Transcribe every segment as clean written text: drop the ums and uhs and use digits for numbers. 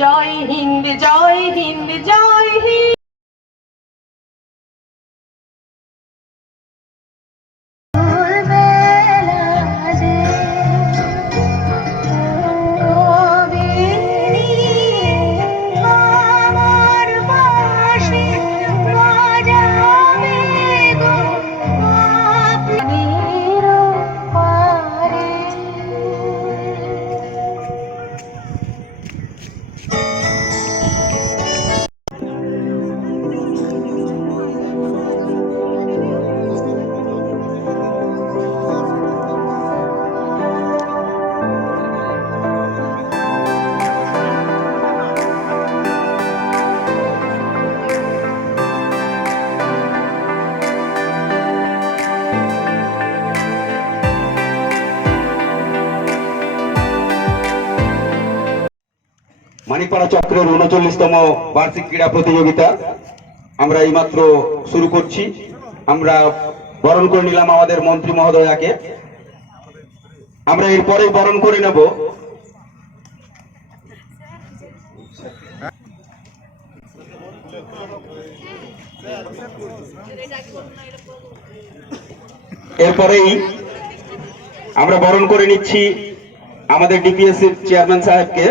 জয় হিন্দ, জয় হিন্দ, জয় হিন্দ। মানিকপাড়া চক্রের ৩৯তম বার্ষিক ক্রীড়া প্রতিযোগিতা আমরা এইমাত্র শুরু করছি। আমরা বরণ করে নিলাম আমাদের মন্ত্রী মহোদয়াকে। আমরা এরপরে বরণ করে নেব এরপরেই আমরা বরণ করে নিচ্ছি আমাদের ডিপিএসসির চেয়ারম্যান সাহেবকে।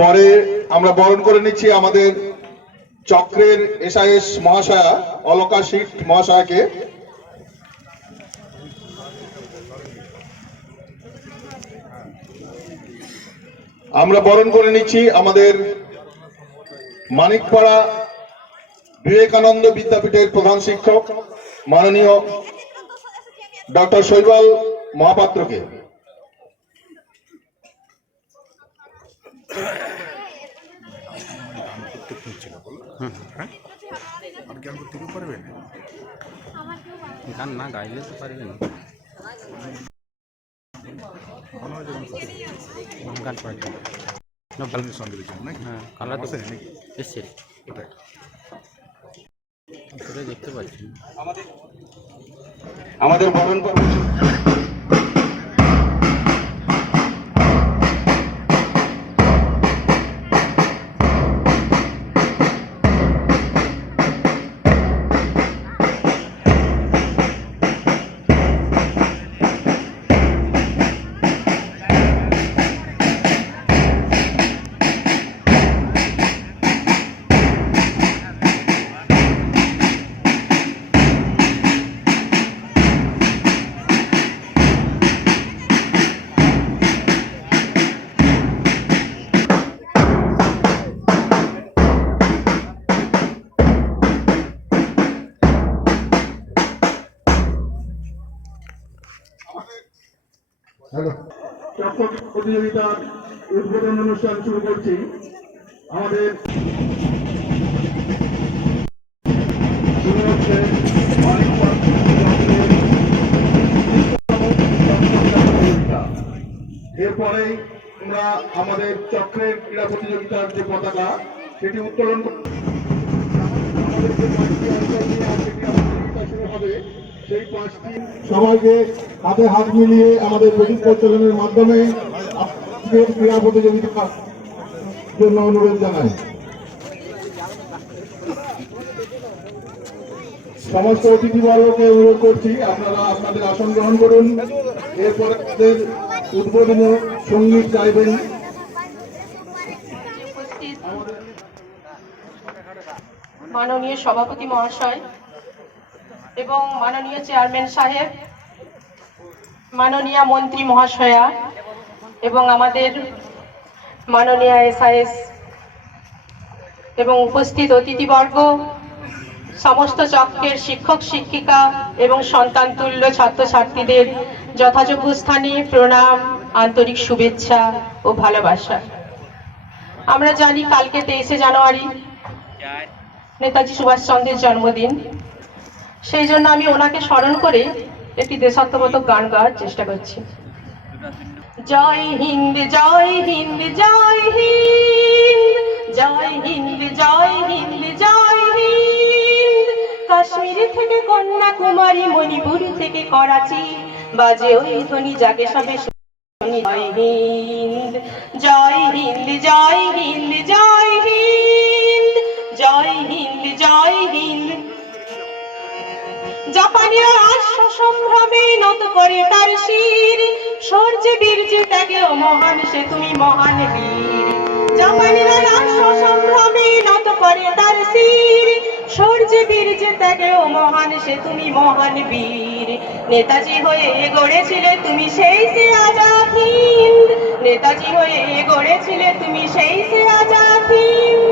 পরে আমরা বরণ করে নিচ্ছি আমাদের চক্রের এসআইএস মহাশয়া অলকা শীত মহাশয়কে। আমরা বরণ করে নিচ্ছি আমাদের মানিকপাড়া বিবেকানন্দ বিদ্যাপীঠের প্রধান শিক্ষক মাননীয় ডক্টর শৈবাল মহাপাত্রকে। গান না গাইলে তো পারবেন গান পড়ার জন্য সঙ্গে হ্যাঁ কালার তো এসছে দেখতে পাচ্ছি আমাদের বরণ পর্ব। প্রতিযোগিতার উদ্বোধন অনুষ্ঠান শুরু করছি। আমাদের এরপরেই আমরা আমাদের চক্রের ক্রীড়া প্রতিযোগিতার যে পতাকা সেটি উত্তোলন শুরু হবে। সেই 5টি সবাইকে হাতে হাত মিলিয়ে আমাদের প্রতীক প্রচলনের মাধ্যমে ক্রীড়া প্রতিযোগিতার জন্য অনুরোধ জানাই। সমস্ত অতিথিবর্গকে অনুরোধ করছি আপনারা আপনাদের আসন গ্রহণ করুন। এরপরে আমাদের উদ্বোধনী সঙ্গীত গাইবেন মাননীয় সভাপতি মহাশয় এবং মাননীয় চেয়ারম্যান সাহেব, মাননীয় মন্ত্রী মহাশয়া এবং আমাদের মাননীয় এসআইএস এবং উপস্থিত অতিথিবর্গ, সমস্ত চক্রের শিক্ষক শিক্ষিকা এবং সন্তানতুল্য ছাত্রছাত্রীদের যথাযোগ্য স্থানে প্রণাম, আন্তরিক শুভেচ্ছা ও ভালোবাসা। আমরা জানি কালকে 23শে জানুয়ারি নেতাজি সুভাষচন্দ্রের জন্মদিন। সেই জন্য আমি ওনাকে স্মরণ করে একটি দেশাত্মবোধক গান গাওয়ার চেষ্টা করছি। জয় হিন্দ, জয় হিন্দ, জয় হিন্দ, জয় হিন্দ, জয় হিন্দ, জয় হিন্দ। কাশ্মীর থেকে কন্যাকুমারী, মণিপুর থেকে করাচি, বাজে ওই ধ্বনি জাগে সবে শুনি জয় হিন্দ, জয় হিন্দ, জয় হিন্দ, জয় হিন্দ, জয় হিন্দ, জয় হিন্দ। জাপানিরা রাষ্ট্র সম্ভ্রমে নত করে তার শির, সূর্য বীর্যে ত্যাগে ও মহান সে তুমি মহান বীর। জাপানিরা রাষ্ট্র সম্ভ্রমে নত করে তার শির, সূর্য বীর্যে ত্যাগে ও মহান সে তুমি মহান বীর। নেতাজি হয়ে গড়েছিলে তুমি সেই সে আজাদ হিন্দ, নেতাজি হয়ে গড়েছিলে তুমি সেই সে আজাদ হিন্দ।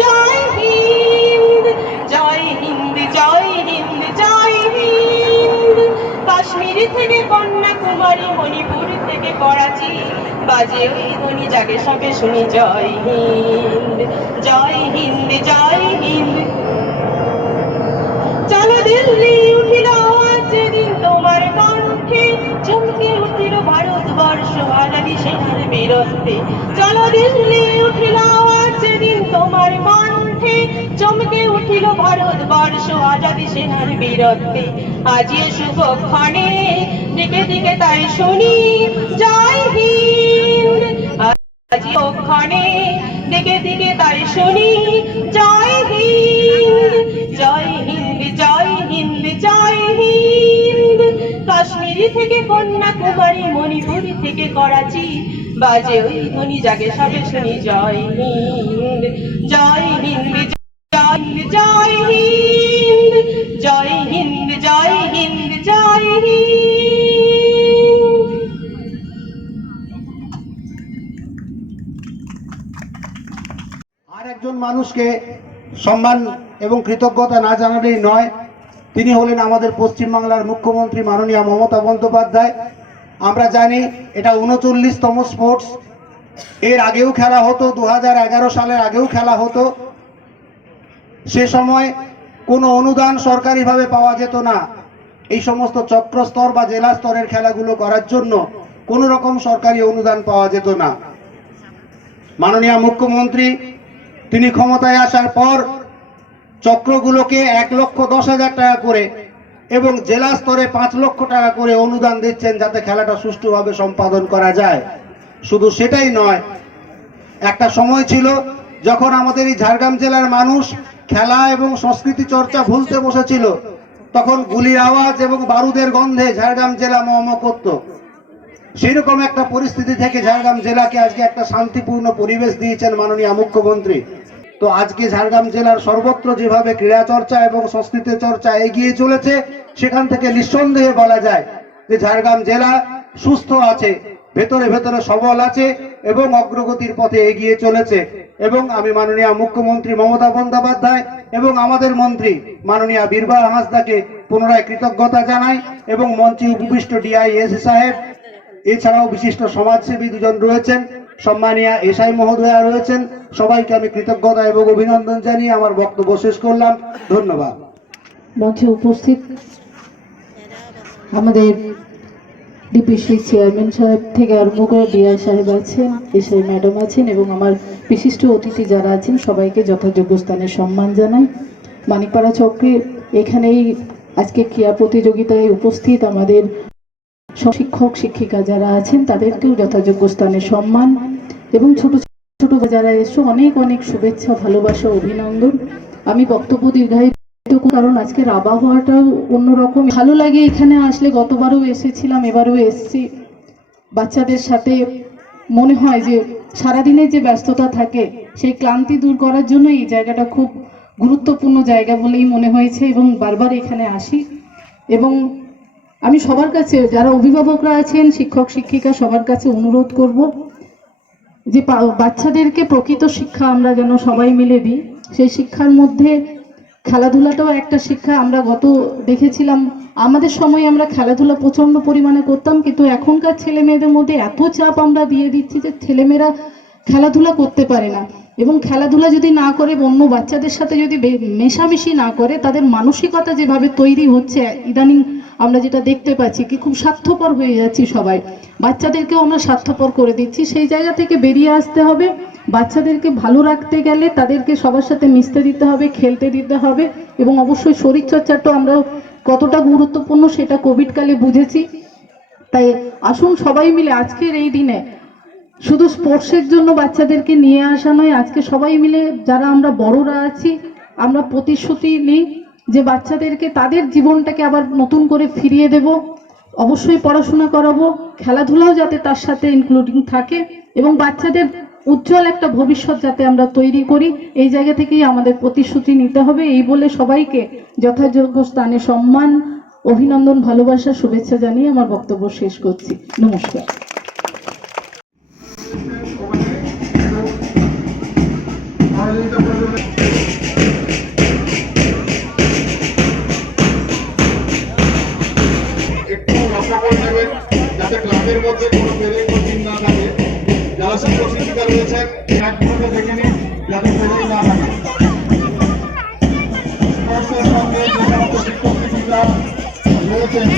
জয় হিন্দ, জয় হিন্দ, জয় হিন্দ, জয় হিন্দ। কাশ্মীর থেকে কন্যাকুমারী, মণিপুর থেকে করাচি, বাজে ওই ধ্বনি জাগে সবে শুনি জয় হিন্দ, জয় হিন্দ, জয় হিন্দ। চলো দিল্লি উঠিল আজ যেদিন তোমার কণ্ঠে, চমকে উঠিল ভারতবর্ষ আজাদি সেনার বীরত্বে। চলো দিল্লি উঠিল আজ যেদিন তোমার কণ্ঠে, চমকে উঠিল ভারতবর্ষ আজাদি সেনার বীরত্বে। আজি শুভক্ষণে দিকে দিকে তাই শুনি জয় হিন্দ, আজি ক্ষণে দিকে দিকে তাই শুনি জয় হিন্দ, জয় হিন্দ, জয় হিন্দ, জয় হিন্দ। কাশ্মীর থেকে কন্যাকুমারী, মণিপুর থেকে করাচি, বাজে ওই ধ্বনি জাগে সবে শুনি জয় হিন্দ, জয় হিন্দ, জয় হিন্দ, জয় হিন্দ, জয় হিন্দ, জয় হিন্দ, জয় হিন্দ। আর একজন মানুষকে সম্মান এবং কৃতজ্ঞতা না জানালেই নয়, তিনি হলেন আমাদের পশ্চিমবাংলার মুখ্যমন্ত্রী মাননীয় মমতা বন্দ্যোপাধ্যায়। আমরা জানি এটা ৩৯তম স্পোর্টস, এর আগেও খেলা হতো, 2011 সালের আগেও খেলা হতো। সে সময় কোনো অনুদান সরকারিভাবে পাওয়া যেত না। এই সমস্ত চক্র স্তর বা জেলা স্তরের খেলাগুলো করার জন্য কোনো রকম সরকারি অনুদান পাওয়া যেত না। মাননীয় মুখ্যমন্ত্রী তিনি ক্ষমতায় আসার পর চক্রগুলোকে ১,১০,০০০ টাকা করে এবং জেলা স্তরে ৫ লক্ষ টাকা করে অনুদান দিচ্ছেন, যাতে খেলাটা সুষ্ঠুভাবে সম্পাদন করা যায়। শুধু সেটাই নয়, একটা সময় ছিল যখন আমাদের এই ঝাড়গ্রাম জেলার মানুষ খেলা এবং সংস্কৃতি চর্চা ভুলতে বসেছিল, তখন গুলির আওয়াজ এবং বারুদের গন্ধে ঝাড়গ্রাম জেলা মম করত। সেরকম একটা পরিস্থিতি থেকে ঝাড়গ্রাম জেলাকে আজকে একটা শান্তিপূর্ণ পরিবেশ দিয়েছেন মাননীয় মুখ্যমন্ত্রী। তো আজকে ঝাড়গ্রাম জেলার সর্বত্র যেভাবে ক্রীড়া চর্চা এবং সংস্কৃতি চর্চা এগিয়ে চলেছে, সেখান থেকে নিঃসন্দেহে বলা যায় যে ঝাড়গ্রাম জেলা সুস্থ আছে, ভেতরে ভেতরে সবল আছে এবং অগ্রগতির পথে এগিয়ে চলেছে। এবং আমি মাননীয় মুখ্যমন্ত্রী মমতা বন্দ্যোপাধ্যায় এবং আমাদের মন্ত্রী মাননীয় বীরবা হাঁসদাকে পুনরায় কৃতজ্ঞতা জানাই, এবং মঞ্চে উপবিষ্ট ডিআইএসি সাহেব, এছাড়াও বিশিষ্ট সমাজসেবী দুজন রয়েছেন, সম্মানীয় এসআই মহোদয়া রয়েছেন, সবাইকে আমি কৃতজ্ঞতা এবং অভিনন্দন জানিয়ে আমার বক্তব্য শেষ করলাম। ধন্যবাদ। মঞ্চে উপস্থিত আমাদের ডিপিসি চেয়ারম্যান সাহেব থেকে আরম্ভ করে ডিআই সাহেব আছেন, এসআই ম্যাডাম আছেন এবং আমার বিশিষ্ট অতিথি যারা আছেন সবাইকে যথাযোগ্য স্থানে সম্মান জানাই। মানিকপাড়া চক্রে এখানেই আজকে ক্রীড়া প্রতিযোগিতায় উপস্থিত আমাদের শিক্ষক শিক্ষিকা যারা আছেন তাদেরকেও যথাযোগ্য স্থানে সম্মান, এবং ছোট ছোট যারা এসো অনেক অনেক শুভেচ্ছা, ভালোবাসা, অভিনন্দন। আমি বক্তব্য দীর্ঘায়িত, কারণ আজকের আবহাওয়াটাও অন্যরকম ভালো লাগে এখানে আসলে। গতবারও এসেছিলাম, এবারেও এসেছি। বাচ্চাদের সাথে মনে হয় যে সারাদিনের যে ব্যস্ততা থাকে সেই ক্লান্তি দূর করার জন্য এই জায়গাটা খুব গুরুত্বপূর্ণ জায়গা বলেই মনে হয়েছে এবং বারবার এখানে আসি। এবং আমি সবার কাছে, যারা অভিভাবকরা আছেন, শিক্ষক শিক্ষিকা, সবার কাছে অনুরোধ করব যে বাচ্চাদেরকে প্রকৃত শিক্ষা আমরা যেন সবাই মিলে দিই। সেই শিক্ষার মধ্যে খেলাধুলাটাও একটা শিক্ষা। আমরা গত দেখেছিলাম আমাদের সময় আমরা খেলাধুলা প্রচণ্ড পরিমাণে করতাম, কিন্তু এখনকার ছেলে মেয়েদের মধ্যে এত চাপ আমরা দিয়ে দিচ্ছি যে ছেলেমেয়েরা খেলাধুলা করতে পারে না। এবং খেলাধুলা যদি না করে, অন্য বাচ্চাদের সাথে যদি মেশামেশি না করে, তাদের মানসিকতা যেভাবে তৈরি হচ্ছে ইদানিং আমরা যেটা দেখতে পাচ্ছি কি খুব স্বার্থপর হয়ে যাচ্ছি সবাই, বাচ্চাদেরকেও আমরা স্বার্থপর করে দিচ্ছি। সেই জায়গা থেকে বেরিয়ে আসতে হবে বাচ্চাদেরকে ভালো রাখতে গেলে তাদেরকে সবার সাথে মিশতে দিতে হবে, খেলতে দিতে হবে, এবং অবশ্যই শরীরচর্চাটা আমরা কতটা গুরুত্বপূর্ণ সেটা কোভিডকালে বুঝেছি। তাই আসুন সবাই মিলে আজকের এই দিনে শুধু স্পোর্টসের জন্য বাচ্চাদেরকে নিয়ে আসা নয়, আজকে সবাই মিলে যারা আমরা বড়রা আছি আমরা প্রতিশ্রুতি নিই যে বাচ্চাদেরকে তাদের জীবনটাকে আবার নতুন করে ফিরিয়ে দেব, অবশ্যই পড়াশোনা করাবো, খেলাধুলাও যাতে তার সাথে ইনক্লুডিং থাকে, এবং বাচ্চাদের উজ্জ্বল একটা ভবিষ্যৎ যাতে আমরা তৈরি করি, এই জায়গা থেকেই আমাদের প্রতিশ্রুতি নিতে হবে। এই বলে সবাইকে যথাযোগ্য স্থানে সম্মান, অভিনন্দন, ভালোবাসা, শুভেচ্ছা জানিয়ে আমার বক্তব্য শেষ করছি। নমস্কার। একটু রক্ষা করে নেবেন যাতে ক্লাবের মধ্যে কোনো পেরেক বা চিহ্ন না থাকে। যারা শিক্ষক শিক্ষিকা রয়েছেন একভাবে দেখে নিন যাতে পেরেক না থাকে। স্পোর্টসের সঙ্গে যে সমস্ত শিক্ষক শিক্ষিকা রয়েছেন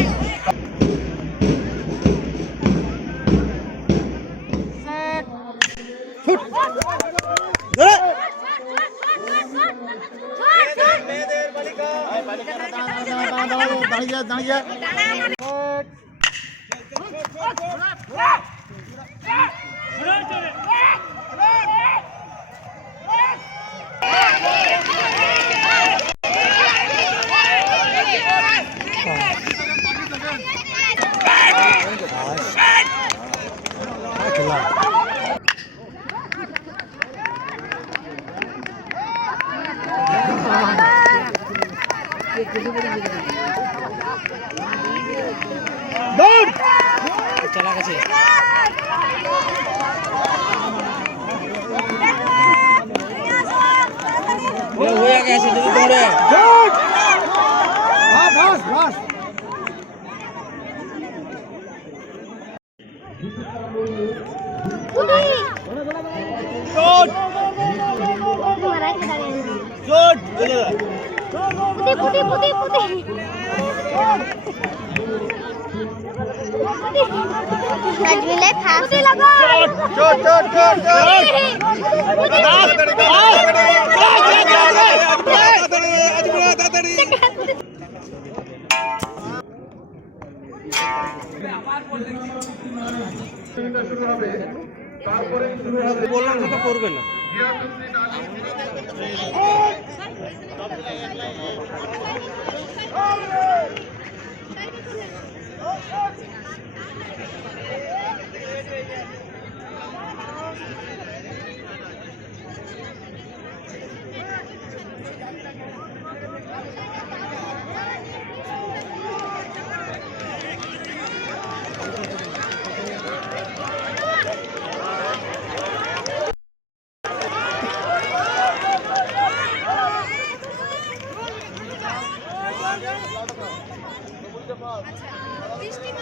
বললাম তো করবে না।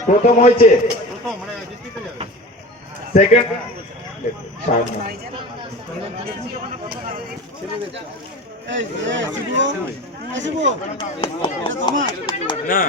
প্রথম হয়েছে সেকেন্ড না